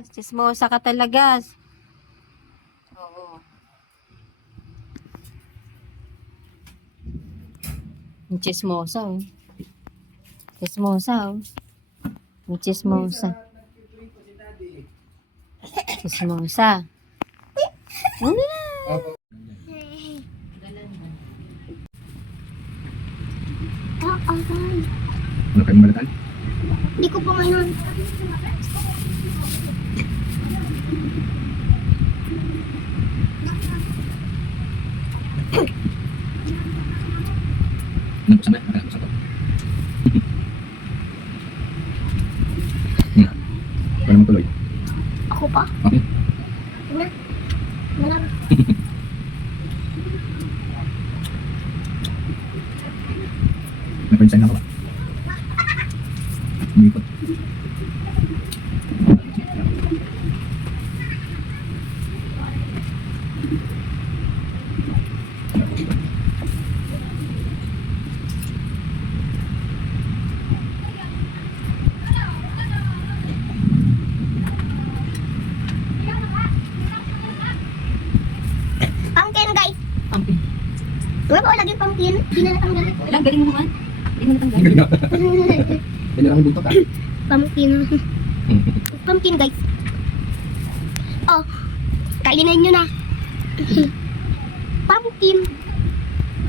Chismosa ka talaga. Oo. Yung chismosa, oh. Chismosa, oh. Yung chismosa. Chismosa. Ano na? Aray. Ano malatan? Hindi ko pa ngayon. Mga? Ano sa to? Hmm. Paano mo tuloy? Ako pa. Okay. Wala. Wala. Napansin ako ba? Umikot. Pumpkin, guys. Pumpkin. Wala pa lagi pumpkin. Hindi na natanggal ito. Ilang galing mo naman. Hindi mo natanggal. Ako. Galing ako buntot ah. pumpkin. Pumpkin, guys. Oh. Kainin nyo na. pumpkin.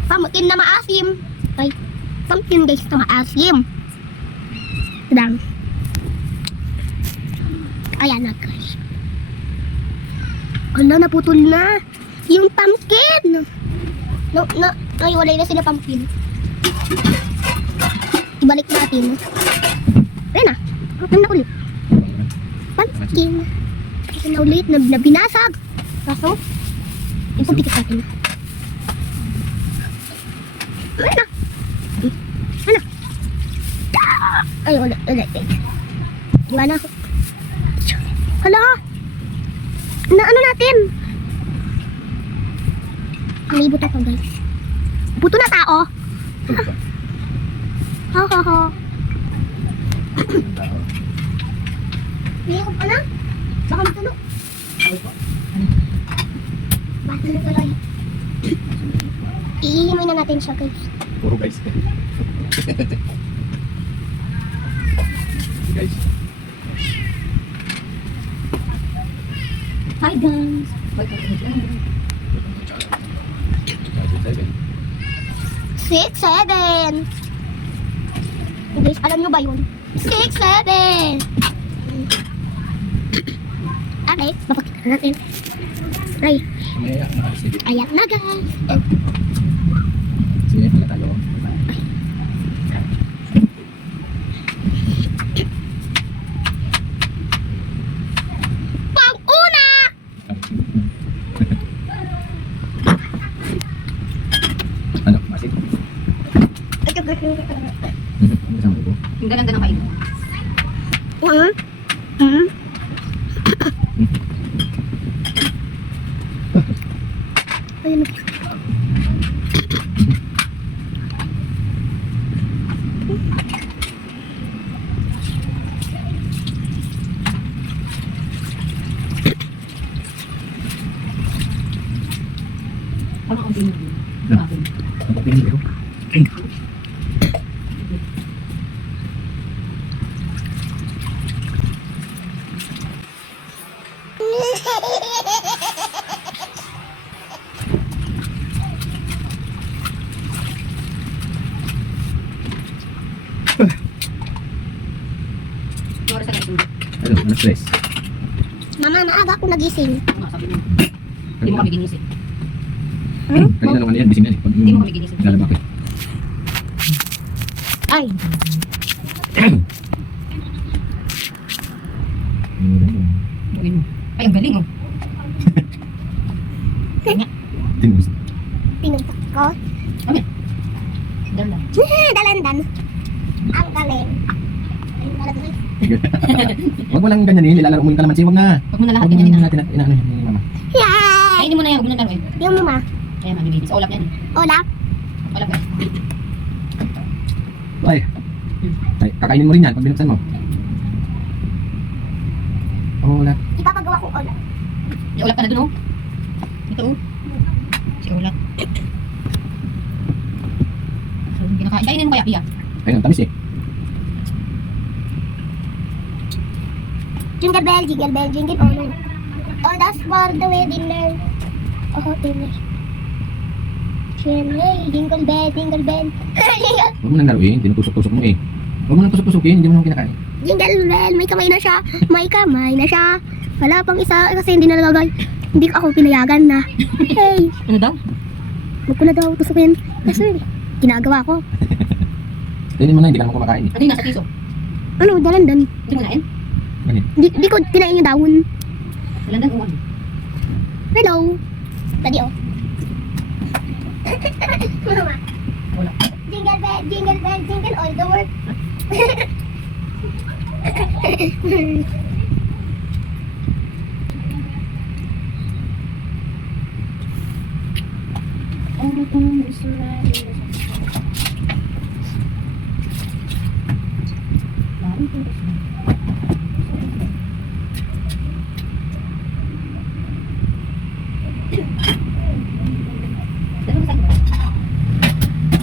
Pumpkin na maasim. Ay. Pumpkin, guys, na maasim. Lang. Ayan na, guys. Ala, naputol na. Yung pumpkin. No, no, naiwalay na sila pumpkin. Ibalik natin. Ayan na. Open na ulit. Pumpkin. Ito na ulit. Na, na binasag. Kaso, ito pikit natin. Ayan na. Ayan na. Ay, ulit, ulit. Iwan na ako. Hala. Na ano natin? Buto pa guys. Buto na tao. Ho ho ho. Hindi ko pa na. Baka matulog. Baka matulog. Iihimin na natin siya guys. Puro guys. guys. Hi guys. Six, seven. Guys, alam nyo ba yun? Six, seven. Okay, papakita na natin. Sige. ayan na guys. Sige, wala tayo. Yung ganda ng kain. Hmm? Hmm? Ayun na. Ano ang mo? Ano? Ang pagpili ko. Yung oras na natin. Ano, ano stress? Mama, Ano mo? Hindi mo kami ginisip. Hmm? Kanina naman yan, bising na eh. Hindi mo kami ginisip. lalabak eh. Ay! Ay, ang galing oh. Tinus. Pinuntak ko. Dala. Dalandan. Ang galing. Ang galing. Huwag mo lang ganyan eh, nilalaro mo yung kalamansi, huwag na. Huwag mo na lahat Huwag mo ganyan na na. natin, inaano yan, ni mama. Yay! Kainin mo na yan. Huwag mo na laruin. Yung mama. Kaya mabibigis. Olap yan. Olap. Olap yan. Ay, ay, kakainin mo rin yan pag binuksan mo. Wala. Ipapagawa ko ulit. May ulap ka na dun, oh. Ito, oh. Si ulap. So, kinakain. Kainin mo kaya, Pia. Ayun, tamis eh. Jingle bell, jingle bell, jingle all the All that's for the wedding night. Oh, dinner. Jingle, jingle bell, jingle bell. Huwag mo nang laruin, tinutusok-tusok mo eh. Huwag mo nang tusok-tusokin, hindi mo nang kinakain. jingle bell, may kamay na siya. May kamay na siya. Wala pang isa kasi hindi na nalagay. Hindi ako pinayagan na. Hey, Ano daw? huwag ko na daw tusukin. Kasi ginagawa ko. Tingin mo na, hindi ka naman kumakain eh. Ano yung nasa piso? Ano, dalandan. Hindi mo nain? Di, di ko kinain yung dahon. O ano? Hello. Tadi oh. Wala. Jingle bell, jingle bell, jingle all the world. Ano kung gusto na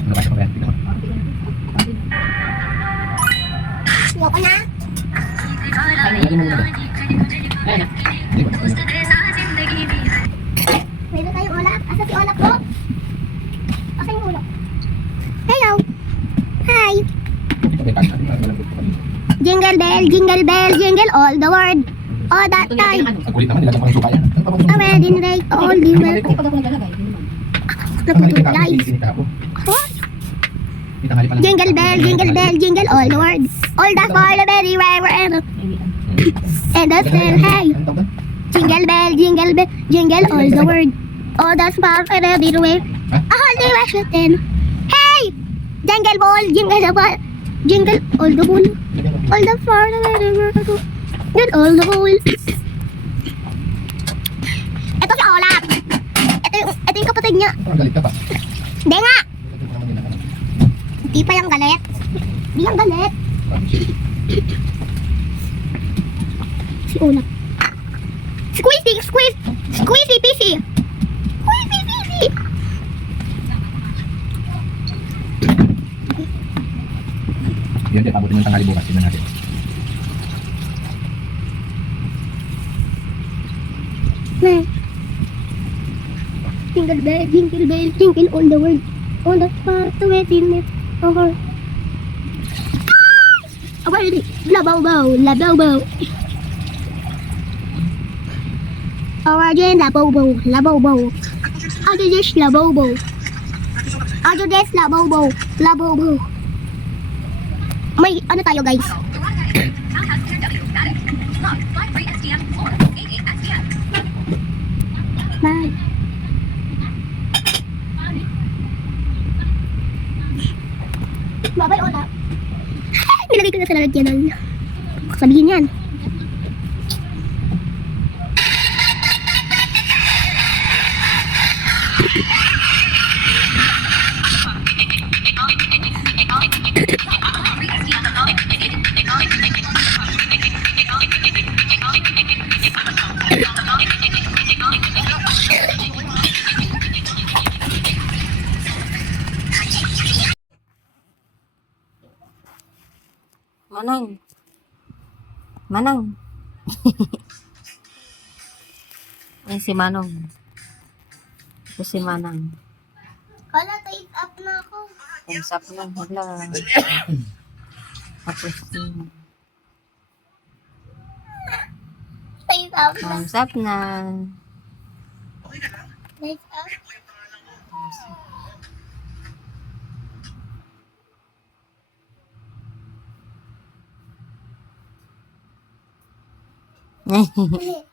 Ano ba siya pa yan? Tingnan mo. Ayoko na. Jingle bell, jingle bell, jingle all the world. All that time. ng? Ang kulit naman, nilagyan pa ng suka yan. A wedding day, all the world. Naman. Naputulay. What? Jingle bell, jingle bell, jingle all the world. All the the very rare and and the still hey. Jingle bell, jingle bell, jingle all the world. All the spark and everywhere. Huh? A whole day Washington. Hey! Jingle ball, jingle the ball. Jingle all the ball. All the far rare. Jingle all the ball. Ito si Olap. Ito yung, ito yung kapatid niya. Galit ka pa. Hindi nga. Nilagyan ko naman din ang ano. Di pa yung galit. Di yung galit. Si Olap. Squeezy, squeeze, squeezy, pissy. Squeezy, pissy. Yan, di, pabutin mo yung tanghali bukas. Tingnan natin. Man. Jingle bell, jingle bell, jingle all the world. All the part the wedding is over. Aba, hindi. Labaw-baw, labaw-baw. Origin, labaw-baw, labaw-baw. Ano this, labaw-baw. Ano this, labaw-baw, labaw-baw. May, ano tayo guys? Bye. Babay, Ola. Nilagay ko na sa lalagyanan. Sabihin yan. Manang. Manang. Ay, si Manong. Ito si Manang. Wala, take up na ako. Usap na. Hala. Tapos, hmm, Take up na. usap na. Take up.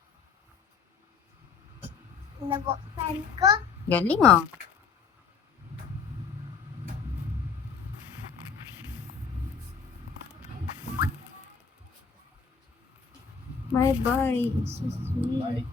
Nabuksan ko. Galing oh. Bye bye. So sweet. Bye.